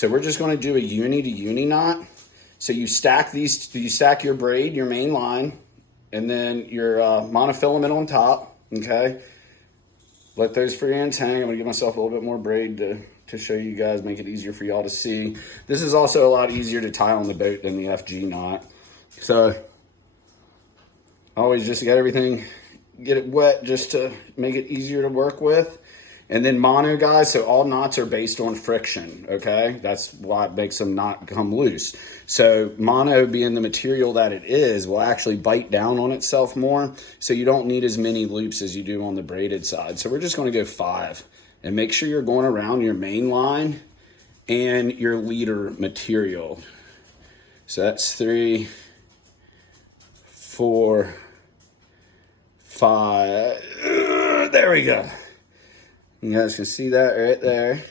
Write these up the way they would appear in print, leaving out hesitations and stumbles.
So we're just going to do a uni to uni knot. So you stack your braid, your main line, and then your monofilament on top, okay? Let those free ends hang. I'm gonna give myself a little bit more braid to show you guys, make it easier for y'all to see. This is also a lot easier to tie on the boat than the FG knot. So always just get it wet just to make it easier to work with. And then mono, guys, so all knots are based on friction, okay? That's why it makes them not come loose. So mono, being the material that it is, will actually bite down on itself more, so you don't need as many loops as you do on the braided side. So we're just gonna go 5. And make sure you're going around your main line and your leader material. So that's 3, 4, 5, there we go. You guys can see that right there.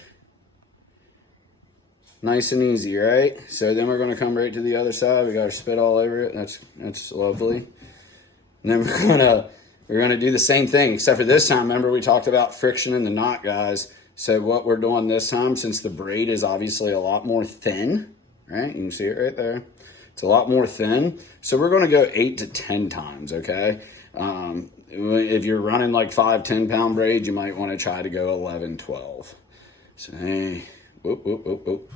Nice and easy, right? So then we're gonna come right to the other side. We got our spit all over it. That's lovely. And then we're gonna do the same thing, except for this time, remember we talked about friction in the knot, guys. So what we're doing this time, since the braid is obviously a lot more thin, right? You can see it right there. It's a lot more thin. So we're gonna go 8 to 10 times, okay? If you're running like 5, 10-pound braid, you might want to try to go 11, 12. So, hey, whoop, whoop, whoop, whoop.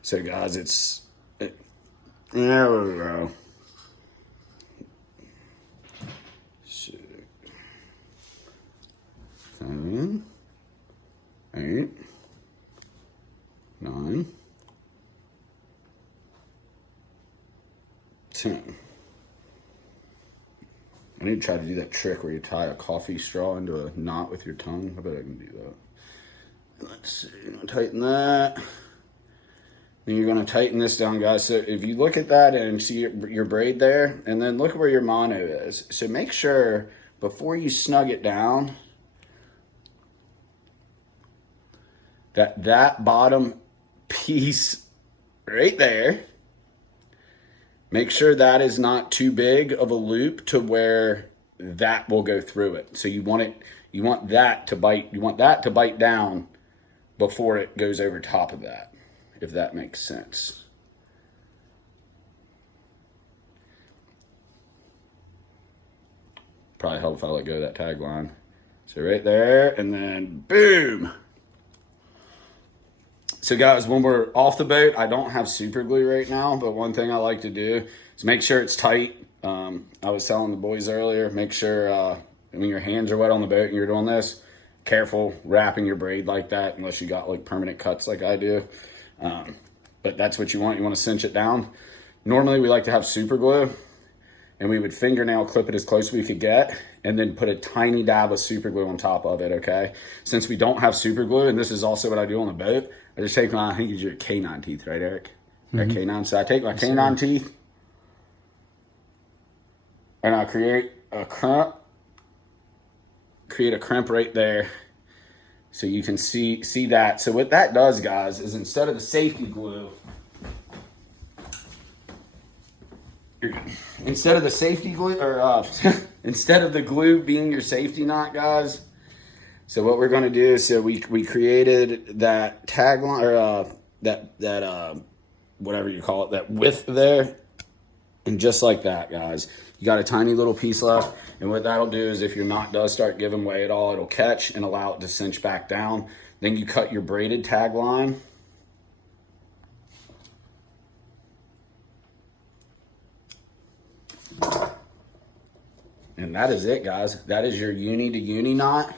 So, guys, there we go. So, 7, 8, 9, 10. I need to try to do that trick where you tie a coffee straw into a knot with your tongue. I bet I can do that. Let's see, tighten that. Then you're gonna tighten this down, guys. So if you look at that and see your braid there, and then look where your mono is. So make sure before you snug it down, that bottom piece right there, make sure that is not too big of a loop to where that will go through it. So you want that to bite down before it goes over top of that, if that makes sense. Probably help if I let go of that tagline. So right there, and then boom. So guys, when we're off the boat, I don't have super glue right now, but one thing I like to do is make sure it's tight. I was telling the boys earlier, make sure when your hands are wet on the boat and you're doing this, careful wrapping your braid like that unless you got like permanent cuts like I do. But that's what you want. You want to cinch it down. Normally we like to have super glue, and we would fingernail clip it as close as we could get and then put a tiny dab of super glue on top of it, okay? Since we don't have super glue, and this is also what I do on the boat, I just take I think it's your canine teeth, right, Eric? Mm-hmm. Canine. So I take my canine teeth and I create a crimp right there so you can see that. So what that does, guys, is instead of the safety glue, instead of the glue being your safety knot, guys, so what we're going to do is, so we created that tagline, or that whatever you call it, that width there, and just like that, guys, you got a tiny little piece left. And what that'll do is if your knot does start giving way at all, it'll catch and allow it to cinch back down. Then you cut your braided tagline. And that is it, guys. That is your uni to uni knot.